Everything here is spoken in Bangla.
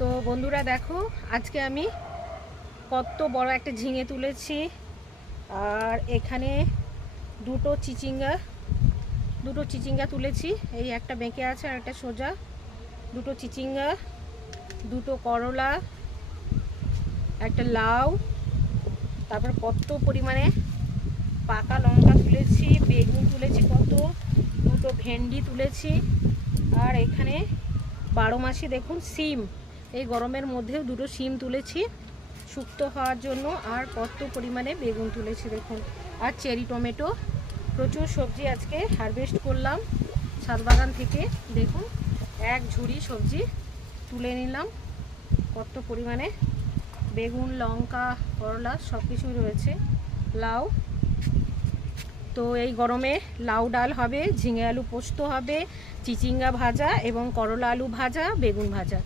তো বন্ধুরা দেখো, আজকে আমি কত বড় একটা ঝিঙে তুলেছি। আর এখানে দুটো চিচিঙ্গা তুলেছি। এই একটা বেঁকে আছে আর একটা সোজা। দুটো চিচিঙ্গা, দুটো করলা, একটা লাউ, তারপর কত পরিমাণে পাকা লঙ্কা তুলেছি, বেগুন তুলেছি কত, দুটো ভেন্ডি তুলেছি। আর এখানে 12 মাসি দেখুন সিম, এই গরমের মধ্যেও দুটো সিম তুলেছি শুক্তো হওয়ার জন্য। আর কত পরিমাণে বেগুন তুলেছি দেখুন, আর চেরি টমেটো। প্রচুর সবজি আজকে হারভেস্ট করলাম ছাদ বাগান থেকে। দেখুন এক ঝুড়ি সবজি তুলে নিলাম, কত পরিমাণে বেগুন, লঙ্কা, করলা সব কিছুই রয়েছে, লাউ। তো এই গরমে লাউ ডাল হবে, ঝিঙে আলু পোস্ত হবে, চিচিঙ্গা ভাজা এবং করলা আলু ভাজা, বেগুন ভাজা।